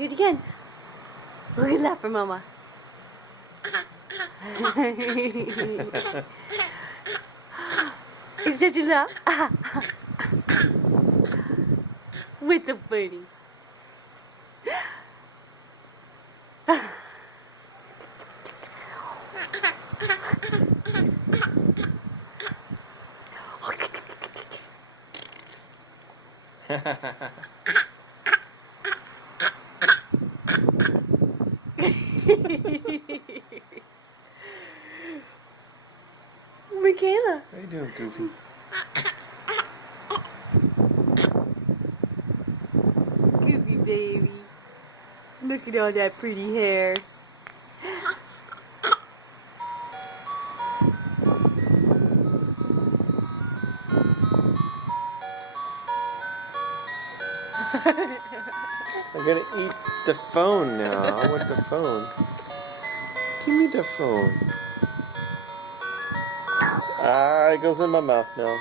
Do it again. Look at that for Mama. It's such a laugh. What's so funny? Michaela. How you doing, Goofy? Goofy baby. Look at all that pretty hair. I'm gonna eat the phone now. I want the phone. Give me the phone. Ah, it goes in my mouth now.